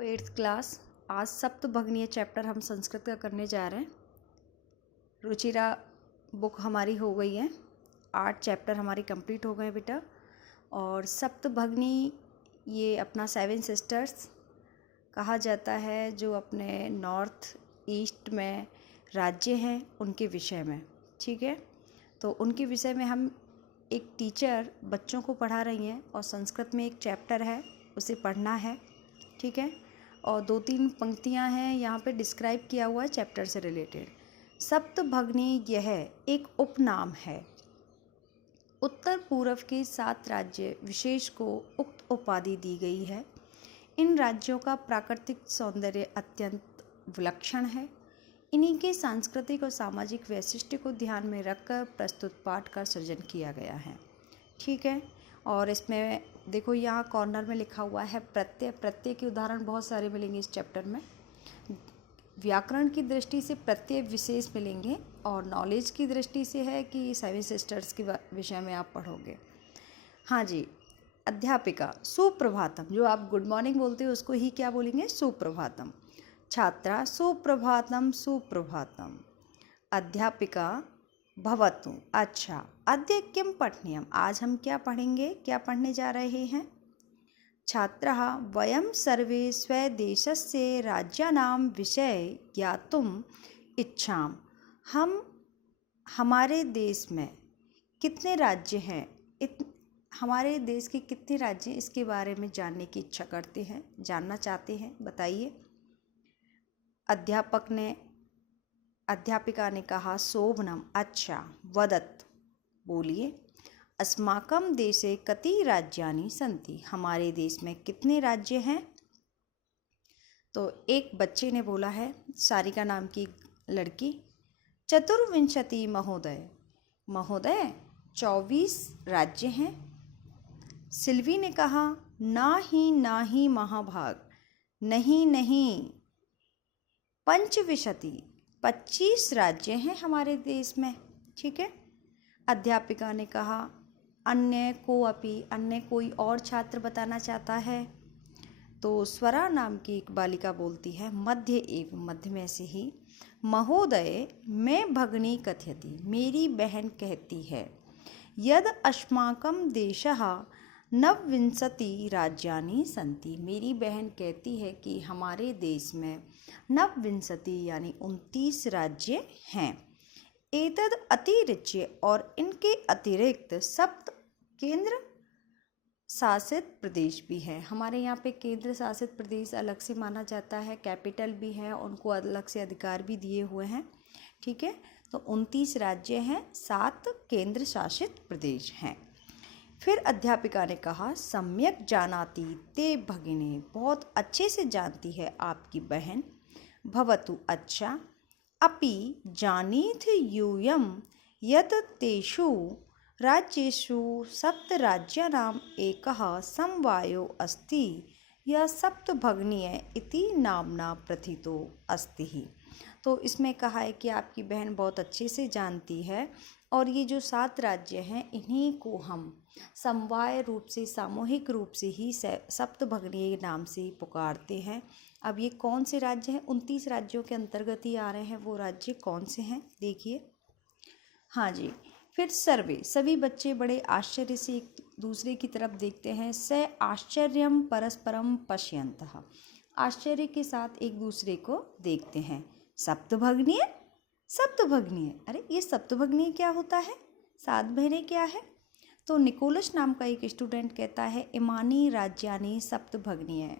Hello eighth class. आज सप्तभगनीय chapter हम संस्कृत का करने जा रहे हैं। रुचिरा बुक हमारी हो गई है, 8 चैप्टर हमारी कंप्लीट हो गए बेटा। और सप्तभगनी ये अपना 7 सिस्टर्स कहा जाता है, जो अपने नॉर्थ ईस्ट में राज्य हैं उनके विषय में। ठीक है, तो उनके विषय में हम एक टीचर बच्चों को पढ़ा रही हैं और संस्कृत में एक चैप्टर है उसे पढ़ना है। ठीक है, और 2-3 पंक्तियां हैं यहाँ पे डिस्क्राइब किया हुआ है चैप्टर से रिलेटेड। सप्तभगनी यह एक उपनाम है। उत्तर पूर्व के 7 राज्य विशेष को उक्त उपाधि दी गई है। इन राज्यों का प्राकृतिक सौंदर्य अत्यंत विलक्षण है। इन्हीं के सांस्कृतिक और सामाजिक वैशिष्ट्य को ध्यान में रखकर प्रस्तुत पाठ का सृजन किया गया है। ठीक है, और इसमें देखो यहाँ कॉर्नर में लिखा हुआ है प्रत्यय। प्रत्यय के उदाहरण बहुत सारे मिलेंगे इस चैप्टर में। व्याकरण की दृष्टि से प्रत्यय विशेष मिलेंगे और नॉलेज की दृष्टि से है कि 7 सिस्टर्स के विषय में आप पढ़ोगे। हाँ जी, अध्यापिका सुप्रभातम, जो आप गुड मॉर्निंग बोलते हो उसको ही क्या बोलेंगे? सुप्रभातम। छात्रा सुप्रभातम सुप्रभातम। अध्यापिका भवतु, अच्छा अद्य किं पठनीयम्, आज हम क्या पढ़ेंगे, क्या पढ़ने जा रहे हैं? छात्रः वयं सर्वे स्वदेशस्य राज्यानां विषये ज्ञातुम् इच्छाम, हम हमारे देश में कितने राज्य हैं, हमारे देश के कितने राज्य हैं इसके बारे में जानने की इच्छा करते हैं, जानना चाहते हैं, बताइए। अध्यापिका ने कहा शोभनम, अच्छा वदत, बोलिए। अस्माकं देशे कति राज्यानि सन्ति, हमारे देश में कितने राज्य हैं? तो एक बच्चे ने बोला है, सारिका नाम की लड़की, चतुर्विंशति महोदय, महोदय 24 राज्य हैं। सिल्वी ने कहा ना ही महाभाग, नहीं नहीं, पंचविंशति 25 राज्य हैं हमारे देश में। ठीक है। अध्यापिका ने कहा अन्य को अपि, अन्य कोई और छात्र बताना चाहता है? तो स्वरा नाम की एक बालिका बोलती है, मध्य एवं, मध्य में से ही, महोदय मैं भगिनी कथयति, मेरी बहन कहती है, यद अस्माकं देशः नवविंशति राज्यानि सन्ति, मेरी बहन कहती है कि हमारे देश में नवविंशति यानी 29 राज्य हैं। एतद अतिरिच्य, और इनके अतिरिक्त सप्त केंद्र शासित प्रदेश भी है। हमारे यहाँ पे केंद्र शासित प्रदेश अलग से माना जाता है, कैपिटल भी है, उनको अलग से अधिकार भी दिए हुए हैं। ठीक है, तो 29 राज्य हैं, 7 केंद्र शासित प्रदेश हैं। फिर अध्यापिका ने कहा सम्यक जानाति ते भगिनी, बहुत अच्छे से जानती है आपकी बहन। भवतु, अच्छा। अपि जानीथ यूयं यत् तेषु राज्येषु सप्तराज्यानाम् एकः समवायो अस्ति, यह सप्तभगनीय इति नाम्ना प्रथितो अस्ति। तो इसमें कहा है कि आपकी बहन बहुत अच्छे से जानती है, और ये जो 7 राज्य हैं इन्हीं को हम समवाय रूप से, सामूहिक रूप से ही सप्तभगनीय नाम से पुकारते हैं। अब ये कौन से राज्य हैं? 29 राज्यों के अंतर्गत ही आ रहे हैं। वो राज्य कौन से हैं देखिए। हाँ जी, फिर सर्वे, सभी बच्चे बड़े आश्चर्य से एक दूसरे की तरफ देखते हैं। स आश्चर्यम परस्परम पश्यन्तः, आश्चर्य के साथ एक दूसरे को देखते हैं। सप्तभगनीय, सप्तभगनीय, अरे ये सप्तभगनीय क्या होता है? 7 बहनें क्या है? तो निकोलस नाम का एक स्टूडेंट कहता है इमानी राज्यानि सप्तभगनीय,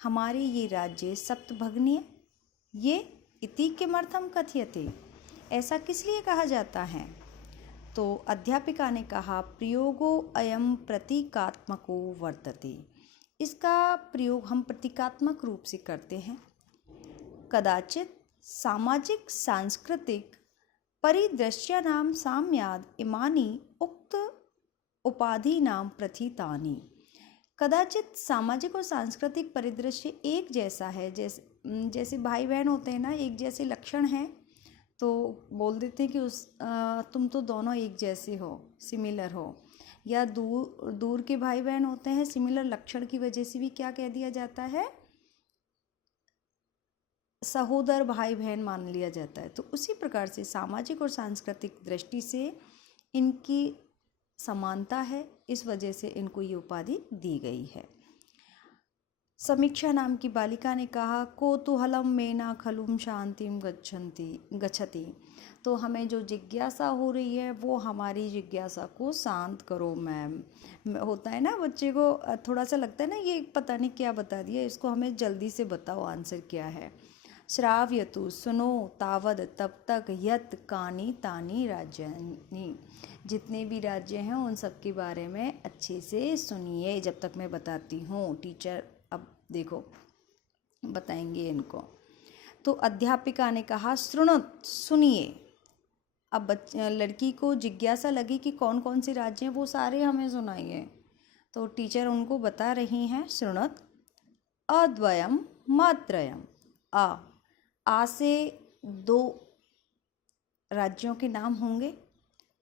हमारे ये राज्य सप्तभगनीय। ये इति किमर्थम कथयते, ऐसा किस लिए कहा जाता है? तो अध्यापिका ने कहा प्रयोगो अयम प्रतीकात्मको वर्तते, इसका प्रयोग हम प्रतीकात्मक रूप से करते हैं। कदाचित सामाजिक सांस्कृतिक परिदृश्यानां साम्याद इमानी उक्त उपाधीनां प्रथितानि, कदाचित सामाजिक और सांस्कृतिक परिदृश्य एक जैसा है, जैसे भाई बहन होते हैं ना, एक जैसे लक्षण हैं, तो बोल देते हैं कि तुम तो दोनों एक जैसे हो, सिमिलर हो। या दूर दूर के भाई बहन होते हैं, सिमिलर लक्षण की वजह से भी क्या कह दिया जाता है? सहोदर भाई बहन मान लिया जाता है। तो उसी प्रकार से सामाजिक और सांस्कृतिक दृष्टि से इनकी समानता है, इस वजह से इनको ये उपाधि दी गई है। समीक्षा नाम की बालिका ने कहा, कौतूहलम में ना खलुम शांतिम गच्छति। तो हमें जो जिज्ञासा हो रही है वो हमारी जिज्ञासा को शांत करो मैम। होता है ना बच्चे को थोड़ा सा लगता है ना ये पता नहीं क्या बता दिया, इसको हमें जल्दी से बताओ आंसर क्या है। श्राव्यतु, सुनो, तावद, तब तक, यत, कानी तानी राज्यानि, जितने भी राज्य हैं उन सब के बारे में अच्छे से सुनिए जब तक मैं बताती हूँ। टीचर अब देखो बताएंगे इनको। तो अध्यापिका ने कहा, श्रृणुत, सुनिए। अब लड़की को जिज्ञासा लगी कि कौन कौन से राज्य हैं, वो सारे हमें सुनाइए। तो टीचर उनको बता रही हैं, श्रृणुत, अद्वयम मात्रयम। आ से 2 राज्यों के नाम होंगे,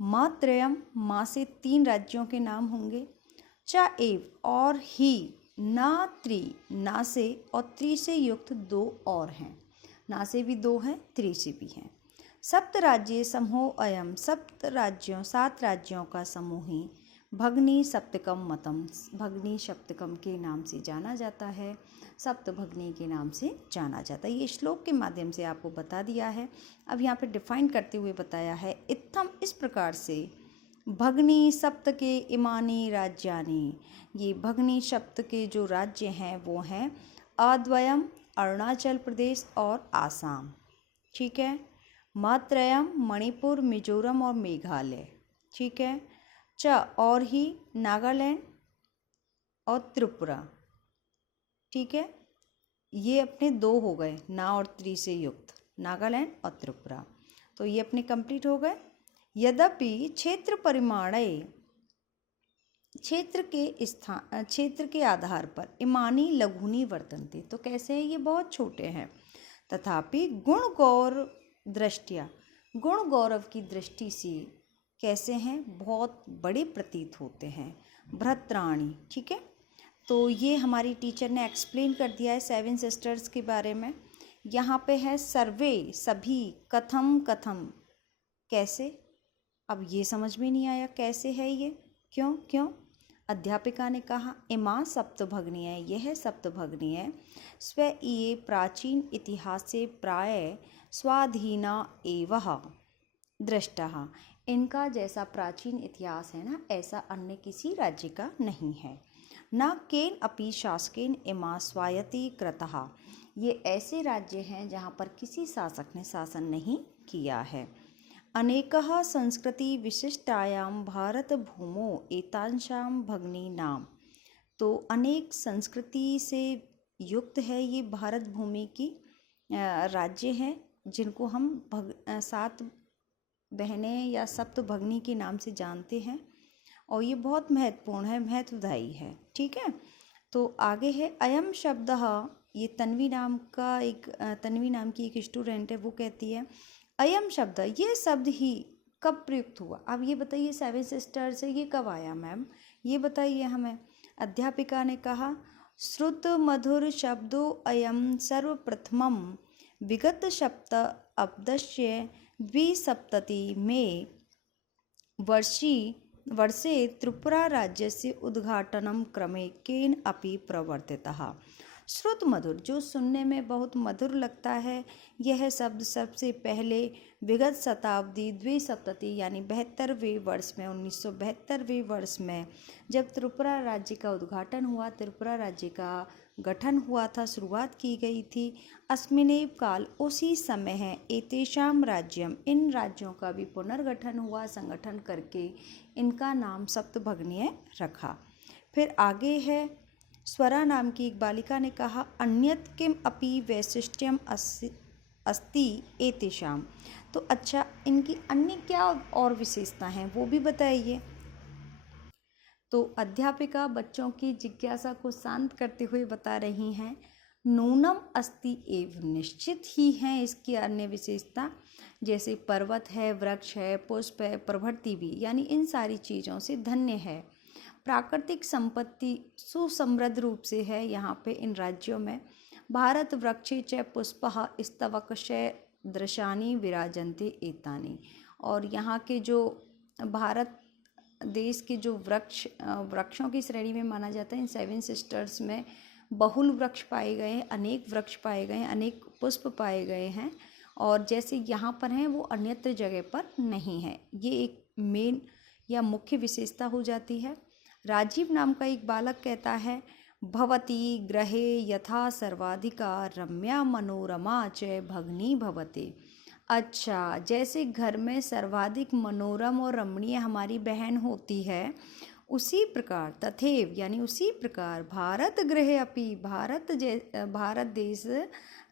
मात्रयम, माँ से 3 राज्यों के नाम होंगे, च एव और ही, ना त्रि, ना से और त्रि से युक्त 2 और हैं। ना से भी 2 हैं, त्रि से भी हैं। सप्त राज्य समूह अयम, 7 राज्यों का समूह ही भगनी सप्तकम मतम, भगनी सप्तकम के नाम से जाना जाता है, सप्तभगनी के नाम से जाना जाता है। ये श्लोक के माध्यम से आपको बता दिया है। अब यहाँ पे डिफाइन करते हुए बताया है, इत्थम, इस प्रकार से, भगनी सप्त के इमानी राज्यानि, ये भगनी सप्त के जो राज्य हैं वो हैं अद्वयम, अरुणाचल प्रदेश और आसाम, ठीक है, मात्रयम, मणिपुर, मिजोरम और मेघालय, ठीक है, च और ही, नागालैंड और त्रिपुरा, ठीक है। ये अपने 2 हो गए, ना और त्रि से युक्त, नागालैंड और त्रिपुरा। तो ये अपने कंप्लीट हो गए। यद्यपि क्षेत्र परिमाणे, क्षेत्र के आधार पर इमानी लघुनी वर्तन्ते, तो कैसे हैं, ये बहुत छोटे हैं। तथापि गुण गौरव दृष्टिया, गुण गौरव की दृष्टि से कैसे हैं, बहुत बड़े प्रतीत होते हैं। भ्रत्राणी, ठीक है। तो ये हमारी टीचर ने एक्सप्लेन कर दिया है 7 सिस्टर्स के बारे में। यहाँ पे है सर्वे, सभी, कथम, कथम, कैसे। अब ये समझ में नहीं आया कैसे है ये, क्यों। अध्यापिका ने कहा, इमा सप्तभगनी है, यह है सप्तभगनी है, स्व ये प्राचीन इतिहास से प्राय स्वाधीना एवह दृष्टः, इनका जैसा प्राचीन इतिहास है ना, ऐसा अन्य किसी राज्य का नहीं है। न केन अपि शासकेन इमा स्वायत्ती कृतः, ये ऐसे राज्य हैं जहाँ पर किसी शासक ने शासन नहीं किया है। अनेकः संस्कृति विशिष्टायां भारत भूमो एतांशां भगनी नाम, तो अनेक संस्कृति से युक्त है ये भारत भूमि की राज्य हैं, जिनको हम 7 बहनें या सप्तभगनी के नाम से जानते हैं, और ये बहुत महत्वपूर्ण है, महत्वदायी है, ठीक है। तो आगे है अयम शब्द, ये तन्वी नाम की एक स्टूडेंट है, वो कहती है, अयम शब्द, ये शब्द ही कब प्रयुक्त हुआ। अब ये बताइए 7 सिस्टर से ये कब आया मैम, ये बताइए हमें। अध्यापिका ने कहा, श्रुत मधुर शब्दो अयम सर्वप्रथमम विगत सप्त अब्दस्य 2 में वर्षे त्रिपुरा राज्यस्य उद्घाटनं क्रमे केन अपि प्रवर्तितः। श्रुत मधुर, जो सुनने में बहुत मधुर लगता है, यह शब्द सबसे पहले विगत शताब्दी 2 यानी 72वें वर्ष में, 1972वें वर्ष में, जब त्रिपुरा राज्य का उद्घाटन हुआ, त्रिपुरा राज्य का गठन हुआ था, शुरुआत की गई थी। अस्मिनेव काल, उसी समय है, एतेषाम राज्यम, इन राज्यों का भी पुनर्गठन हुआ, संगठन करके इनका नाम सप्तभगनीय रखा। फिर आगे है, स्वरा नाम की एक बालिका ने कहा, अन्यत किम अपि वैशिष्ट्यम अस्ति एतेषाम, तो अच्छा इनकी अन्य क्या और विशेषता हैं वो भी बताइए। तो अध्यापिका बच्चों की जिज्ञासा को शांत करते हुए बता रही हैं, नूनम अस्ति एव, निश्चित ही हैं इसकी अन्य विशेषता, जैसे पर्वत है, वृक्ष है, पुष्प है, प्रभृति भी, यानी इन सारी चीज़ों से धन्य है। प्राकृतिक संपत्ति सुसमृद्ध रूप से है यहाँ पे इन राज्यों में। भारत वृक्षे च पुष्पः स्तवकस्य दृशानि विराजन्ते एतानि। और यहाँ के जो भारत देश के जो वृक्षों की श्रेणी में माना जाता है, इन 7 सिस्टर्स में बहुल वृक्ष पाए गए हैं, अनेक वृक्ष पाए गए हैं, अनेक पुष्प पाए गए हैं, और जैसे यहाँ पर हैं वो अन्यत्र जगह पर नहीं है। ये एक मेन या मुख्य विशेषता हो जाती है। राजीव नाम का एक बालक कहता है, भवती गृहे यथा सर्वाधिका रम्या मनोरमा च भगनी भवते। अच्छा, जैसे घर में सर्वाधिक मनोरम और रमणीय हमारी बहन होती है, उसी प्रकार तथैव यानी उसी प्रकार भारत गृहे अपि भारत देश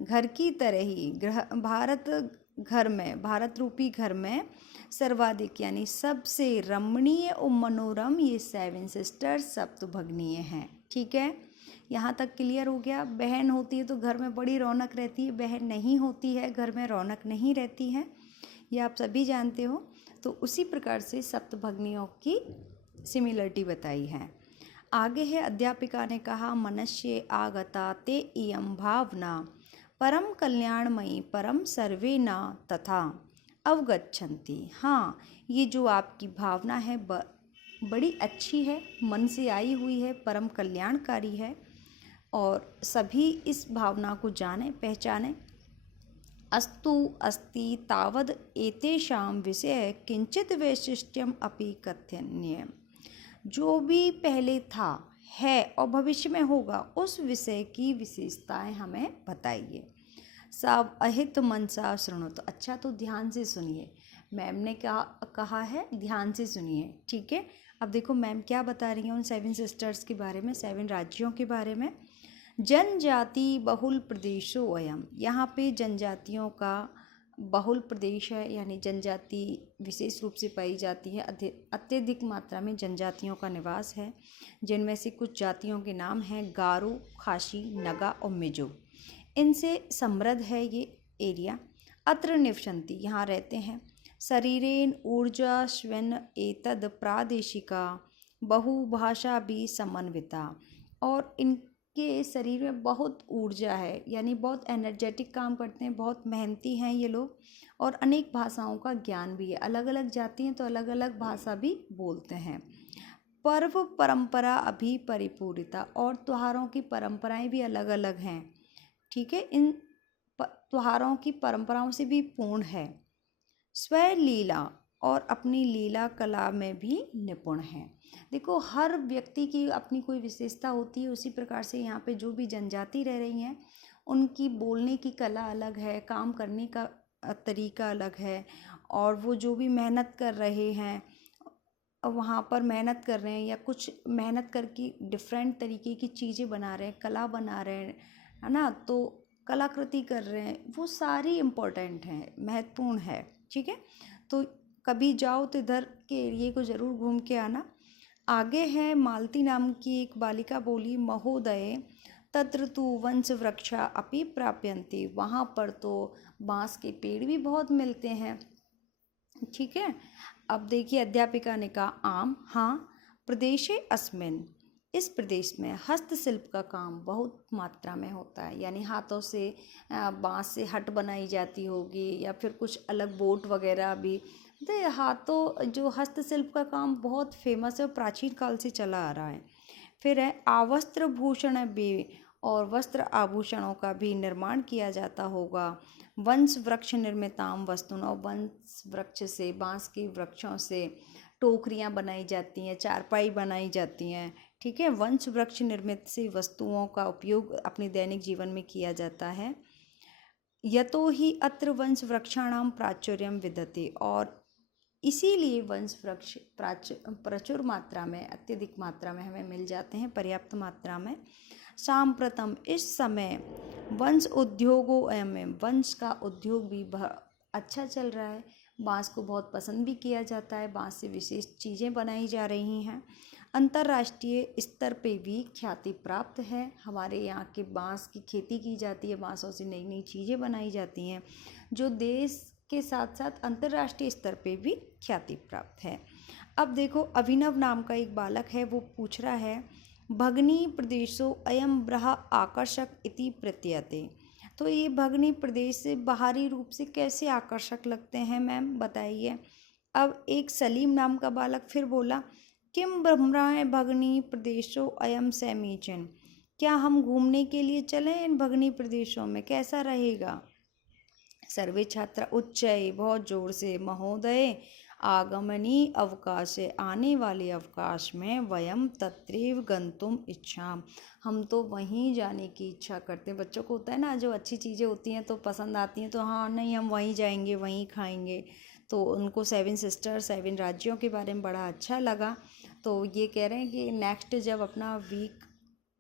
घर की तरह ही भारत घर में, भारत रूपी घर में सर्वाधिक यानी सबसे रमणीय और मनोरम ये 7 सिस्टर्स सप्तभगनीय हैं। ठीक है, यहाँ तक क्लियर हो गया। बहन होती है तो घर में बड़ी रौनक रहती है, बहन नहीं होती है घर में रौनक नहीं रहती है, ये आप सभी जानते हो। तो उसी प्रकार से सप्तभगनियों की सिमिलरिटी बताई है। आगे है, अध्यापिका ने कहा, मनस्ये आगता ते इयं भावना परम कल्याणमयी परम सर्वे न तथा अवगच्छन्ति। हाँ, ये जो आपकी भावना है बड़ी अच्छी है, मन से आई हुई है, परम कल्याणकारी है, और सभी इस भावना को जाने पहचाने। अस्तु अस्ति तावद् एतेषां विषये किंचित वैशिष्ट्यम अपि कथनीयम्। जो भी पहले था, है और भविष्य में होगा, उस विषय की विशेषताएं हमें बताइए। सब अहित मनसा शृणु। तो अच्छा, तो ध्यान से सुनिए, मैम ने क्या कहा है, ध्यान से सुनिए। ठीक है, अब देखो मैम क्या बता रही हैं उन 7 सिस्टर्स के बारे में, 7 राज्यों के बारे में। जनजाति बहुल प्रदेशो अयम। यहाँ पे जनजातियों का बहुल प्रदेश है, यानी जनजाति विशेष रूप से पाई जाती है, अत्यधिक मात्रा में जनजातियों का निवास है, जिनमें से कुछ जातियों के नाम हैं गारो, खासी, नगा और मिजो। इनसे समृद्ध है ये एरिया। अत्र निवसन्ति, यहाँ रहते हैं। शरीरेन ऊर्जा स्वेन एतद प्रादेशिका बहुभाषा भी समन्विता। और इनके शरीर में बहुत ऊर्जा है, यानी बहुत एनर्जेटिक काम करते हैं, बहुत मेहनती हैं ये लोग, और अनेक भाषाओं का ज्ञान भी है। अलग अलग जाति हैं तो अलग अलग भाषा भी बोलते हैं। पर्व परंपरा अभी परिपूरिता, और त्योहारों की परंपराएं भी अलग अलग हैं। ठीक है, इन त्योहारों की परंपराओं से भी पूर्ण है। स्वय लीला, और अपनी लीला कला में भी निपुण है। देखो, हर व्यक्ति की अपनी कोई विशेषता होती है, उसी प्रकार से यहाँ पे जो भी जनजाति रह रही हैं, उनकी बोलने की कला अलग है, काम करने का तरीका अलग है, और वो जो भी मेहनत कर रहे हैं, वहाँ पर मेहनत कर रहे हैं, या कुछ मेहनत करके डिफरेंट तरीके की चीज़ें बना रहे हैं, कला बना रहे हैं, है ना, तो कलाकृति कर रहे हैं, वो सारी इम्पोर्टेंट हैं, महत्वपूर्ण है। ठीक है, तो कभी जाओ तो इधर के एरिए को ज़रूर घूम के आना। आगे है, मालती नाम की एक बालिका बोली, महोदय तत्र तु वंश वृक्षा अपि प्राप्यन्ते। वहाँ पर तो बाँस के पेड़ भी बहुत मिलते हैं। ठीक है, अब देखिए, अध्यापिका ने कहा, आम, हाँ, प्रदेशे अस्मिन्, इस प्रदेश में हस्तशिल्प का काम बहुत मात्रा में होता है, यानी हाथों से बाँस से हट बनाई जाती होगी, या फिर कुछ अलग बोट वगैरह भी। तो हाथों जो हस्तशिल्प का काम बहुत फेमस है, प्राचीन काल से चला आ रहा है। फिर है आवस्त्र भूषण भी, और वस्त्र आभूषणों का भी निर्माण किया जाता होगा। वंश वृक्ष निर्मिताम वस्तुनों, वंश वृक्ष से, बाँस के वृक्षों से टोकरियाँ बनाई जाती हैं, चारपाई बनाई जाती हैं। ठीक है, वंश वृक्ष निर्मित से वस्तुओं का उपयोग अपने दैनिक जीवन में किया जाता है। यतो ही अत्र वंश वृक्षाणाम प्राचुर्यम विद्यते, और इसीलिए वंश वृक्ष प्रचुर मात्रा में, अत्यधिक मात्रा में हमें मिल जाते हैं, पर्याप्त मात्रा में। सांप्रतम, इस समय वंश उद्योगों एवं वंश का उद्योग भी अच्छा चल रहा है। बाँस को बहुत पसंद भी किया जाता है, बाँस से विशेष चीज़ें बनाई जा रही हैं। अंतर्राष्ट्रीय स्तर पे भी ख्याति प्राप्त है। हमारे यहाँ के बाँस की खेती की जाती है, बाँसों से नई नई चीज़ें बनाई जाती हैं, जो देश के साथ साथ अंतर्राष्ट्रीय स्तर पे भी ख्याति प्राप्त है। अब देखो, अभिनव नाम का एक बालक है, वो पूछ रहा है, भगनी प्रदेशो अयम ब्रह आकर्षक इति प्रतीयते। तो ये भगनी प्रदेश से बाहरी रूप से कैसे आकर्षक लगते हैं मैम, बताइए। अब एक सलीम नाम का बालक फिर बोला, किम भ्रमराय भगनी प्रदेशो अयम समीचीन। क्या हम घूमने के लिए चलें इन भगनी प्रदेशों में, कैसा रहेगा। सर्वे छात्रा उच्चय, बहुत जोर से, महोदय आगमनी अवकाशे, आने वाले अवकाश में, वयम तत्रैव गंतुम इच्छाम, हम तो वहीं जाने की इच्छा करते हैं। बच्चों को होता है ना, जो अच्छी चीज़ें होती हैं तो पसंद आती हैं तो हाँ नहीं हम वहीं जाएंगे वहीं खाएंगे। तो उनको 7 सिस्टर 7 राज्यों के बारे में बड़ा अच्छा लगा। तो ये कह रहे हैं कि नेक्स्ट जब अपना वीक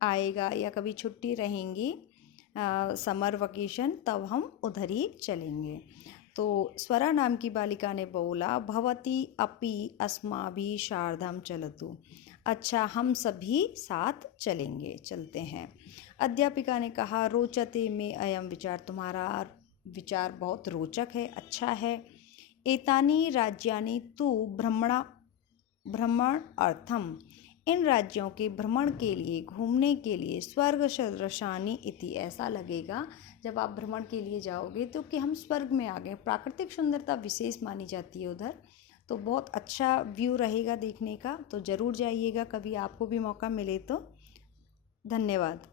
आएगा या कभी छुट्टी रहेंगी समर वकेशन, तब हम उधर ही चलेंगे। तो स्वरा नाम की बालिका ने बोला, भवती अपि अस्माभि शार्धम चलतु। अच्छा हम सभी साथ चलेंगे, चलते हैं। अध्यापिका ने कहा, रोचते में अयम विचार, तुम्हारा विचार बहुत रोचक है, अच्छा है। एतानि राज्यानि तु भ्रमण अर्थम, इन राज्यों के भ्रमण के लिए, घूमने के लिए, स्वर्ग सदृशानि इति, ऐसा लगेगा जब आप भ्रमण के लिए जाओगे तो कि हम स्वर्ग में आ गए। प्राकृतिक सुंदरता विशेष मानी जाती है उधर, तो बहुत अच्छा व्यू रहेगा देखने का। तो ज़रूर जाइएगा कभी आपको भी मौका मिले तो। धन्यवाद।